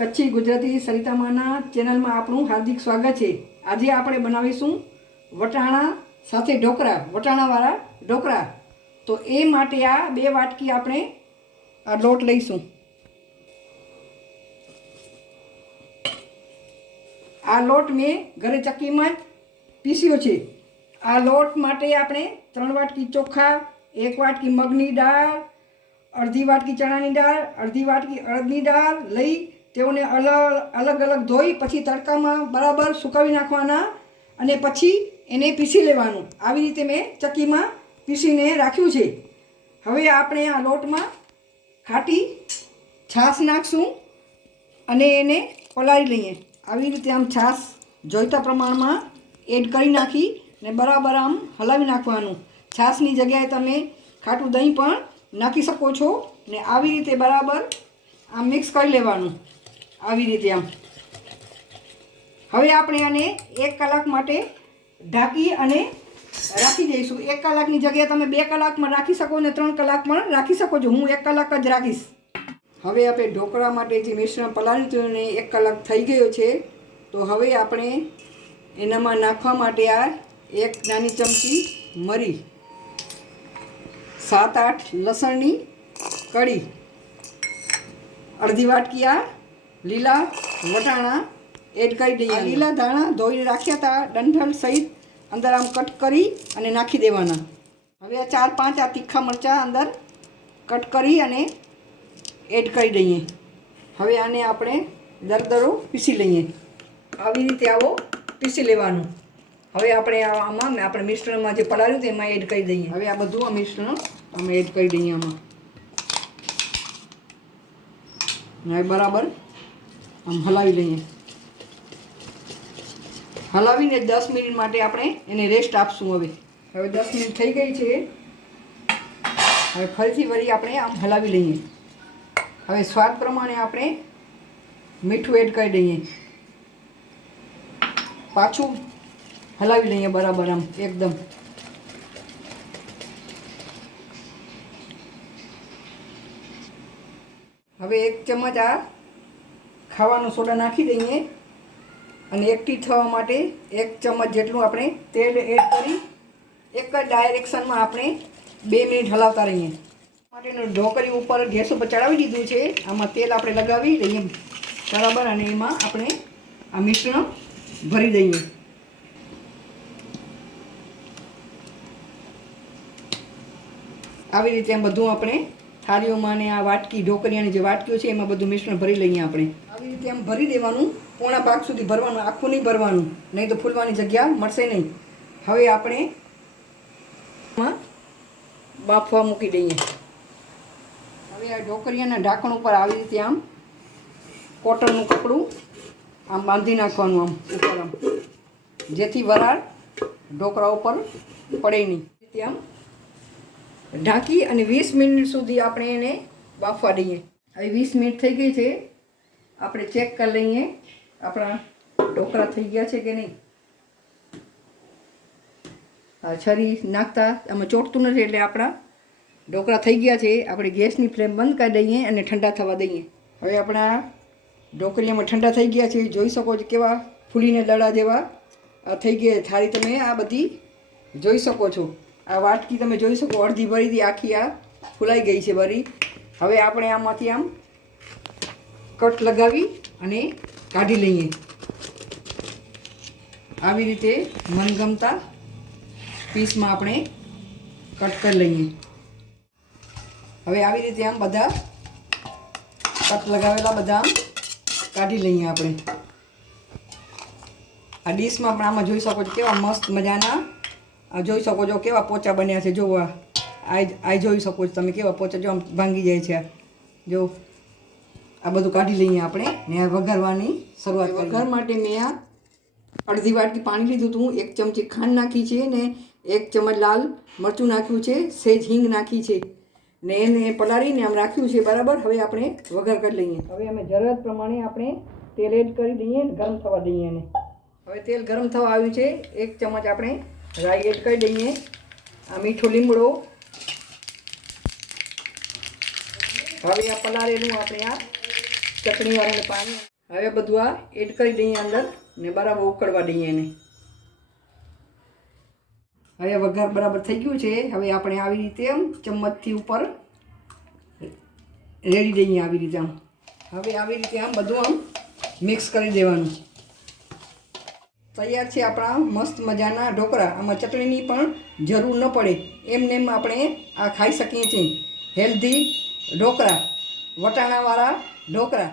કચ્છી ગુજરાતી સરિતામાના ચેનલમાં આપણું હાર્દિક સ્વાગત છે। આજે આપણે બનાવીશું વટાણા સાથે ઢોકળા, વટાણાવાળા ઢોકળા। તો એ માટે આ 2 વાટકી આપણે આ લોટ લઈશું। આ લોટ મેં ઘરે ચક્કીમાં જ પીસ્યો છે। આ લોટ માટે આપણે 3 વાટકી ચોખા, 1 વાટકી મગની દાળ, અડધી વાટકી ચણાની દાળ, અડધી વાટકી અડદની દાળ લઈ તેઓને અલગ અલગ ધોઈ પછી તડકામાં બરાબર સુકાવી નાખવાના અને પછી એને પીસી લેવાનું। આવી રીતે મેં ચક્કીમાં પીસીને રાખ્યું છે। હવે આપણે આ લોટમાં ખાટી છાશ નાખશું અને એને પલાળી લઈએ। આવી રીતે આમ છાશ જોઈતા પ્રમાણમાં એડ કરી નાખી ને બરાબર આમ હલાવી નાખવાનું। છાશની જગ્યાએ તમે ખાટું દહીં પણ નાખી શકો છો ને આવી રીતે બરાબર આમ મિક્સ કરી લેવાનું। આવી રીતે આમ હવે આપણે આને 1 કલાક માટે ઢાંકી અને રાખી દઈશું। 1 કલાકની જગ્યાએ તમે 2 કલાકમાં રાખી શકો ને 3 કલાક પણ રાખી શકો છો। હું 1 કલાક જ રાખીશ। હવે આપણે ઢોકળા માટે જે મિશ્રણ પલાળ્યું હતું ને 1 કલાક થઈ ગયો છે। તો હવે આપણે એનામાં નાખવા માટે આ 1 નાની ચમચી મરી, 7-8 લસણની કળી, અડધી વાટકી આ લીલા વટાણા એડ કરી દઈએ। લીલા ધાણા ધોઈને રાખ્યા હતા ડંઠલ સહિત અંદર આમ કટ કરી અને નાખી દેવાના। હવે આ 4-5 આ તીખા મરચાં અંદર કટ કરી અને એડ કરી દઈએ। હવે આને આપણે દરદરો પીસી લઈએ। આવી રીતે આવો પીસી લેવાનું। હવે આપણે આમાં આપણે મિશ્રણમાં જે પલાળ્યું હતું એમાં એડ કરી દઈએ। હવે આ બધું આ મિશ્રણ અમે એડ કરી દઈએ આમાં। હવે બરાબર આમ હલાવી લઈએ। હલાવીને 10 મિનિટ માટે આપણે એને રેસ્ટ આપશું। હવે 10 મિનિટ થઈ ગઈ છે। હવે ફરીથી વળી આપણે આમ હલાવી લઈએ। હવે સ્વાદ પ્રમાણે આપણે મીઠું એડ કરી દઈએ। પાછું હલાવી લઈએ બરાબર આમ એકદમ। હવે 1 ચમચ આ ખાવાનો સોડા નાખી દઈએ અને એકઠી થવા માટે 1 ચમચ જેટલું આપણે તેલ એડ કરી એક જ ડાયરેક્શનમાં આપણે 2 મિનિટ હલાવતા રહીએ। માટેનું ઢોકળી ઉપર ગેસ ઉપર ચડાવી દીધું છે। આમાં તેલ આપણે લગાવી દઈએ બરાબર અને એમાં આપણે આ મિશ્રણ ભરી દઈએ। આવી રીતે આમ બધું આપણે થાળીઓમાં ને આ વાટકી ઢોકળિયાની જે વાટકીઓ છે એમાં બધું મિશ્રણ ભરી લઈએ આપણે। આવી રીતે આમ ભરી દેવાનું, પોણા ભાગ સુધી ભરવાનું, આખું નહીં ભરવાનું, નહીં તો ફૂલવાની જગ્યા મળશે નહીં। હવે આપણે બાફવા મૂકી દઈએ। હવે આ ઢોકળિયાના ઢાંકણ ઉપર આવી રીતે આમ કોટનનું કપડું આમ બાંધી નાખવાનું આમ ઉપર આમ, જેથી વરાળ ઢોકળા ઉપર પડે નહીં। આમ ઢાંકી અને 20 મિનિટ સુધી આપણે એને બાફવા દઈએ। હવે 20 મિનિટ થઈ ગઈ છે। આપણે ચેક કરી લઈએ આપણા ઢોકળા થઈ ગયા છે કે નહીં। આ છરી નાખતા આમાં ચોટતું નથી એટલે આપણા ઢોકળા થઈ ગયા છે। આપણે ગેસની ફ્લેમ બંધ કરી દઈએ અને ઠંડા થવા દઈએ। હવે આપણા ઢોકળીયામાં ઠંડા થઈ ગયા છે। જોઈ શકો છો કેવા ફૂલીને દડા જેવા થઈ ગયા। થાળી તમે આ બધી જોઈ શકો છો। આ વાટકી તમે જોઈ શકો અડધી ભરીથી આખી આ ફૂલાઈ ગઈ છે ભરી। હવે આપણે આમાંથી આમ કટ લગાવી અને કાઢી લઈએ। આવી રીતે મનગમતા પીસમાં આપણે કટ કરી લઈએ। હવે આવી રીતે આમ બધા કટ લગાવેલા બધા આમ કાઢી લઈએ આપણે। આ ડીશમાં પણ આમાં જોઈ શકો છો કેવા મસ્ત મજાના આ જોઈ શકો છો કેવા પોચા બન્યા છે। જો આ જોઈ શકો છો તમે કેવા પોચા જો આમ ભાંગી જાય છે। જો આ બધું કાઢી લઈએ આપણે ને વઘારવાની શરૂઆત કરીએ। વઘાર માટે મેં આ અડધી વાટકી પાણી લીધું હતું, 1 ચમચી ખાંડ નાખી છે ને 1 ચમચ લાલ મરચું નાખ્યું છે, સેજ હિંગ નાખી છે ને એને પલાળીને આમ રાખ્યું છે બરાબર। હવે આપણે વઘાર કરી લઈએ। હવે અમે જરૂરત પ્રમાણે આપણે તેલ એડ કરી દઈએ, ગરમ થવા દઈએ એને। હવે તેલ ગરમ થવા આવ્યું છે। 1 ચમચ આપણે રાઈ એડ કરી દઈએ। આ મીઠો લીમડો, હવે આ પલાળેલું આપણે આ ચટણીવાળાને પાણી. હવે બધું આ એડ કરી દઈએ અંદર ને બરાબર ઉકળવા દઈએ એને. હવે વઘાર બરાબર થઈ ગયું છે. હવે આપણે આવી રીતે આમ ચમચથી ઉપર રેડી દઈએ આવી રીતે આમ. હવે આવી રીતે આમ બધું આમ મિક્સ કરી દેવાનું. તૈયાર છે આપણા મસ્ત મજાના ઢોકળા. આમાં ચટણીની પણ જરૂર ન પડે, એમને એમ આપણે આ ખાઈ શકીએ છીએ. હેલ્ધી ઢોકળા, વટાણાવાળા ઢોકળા.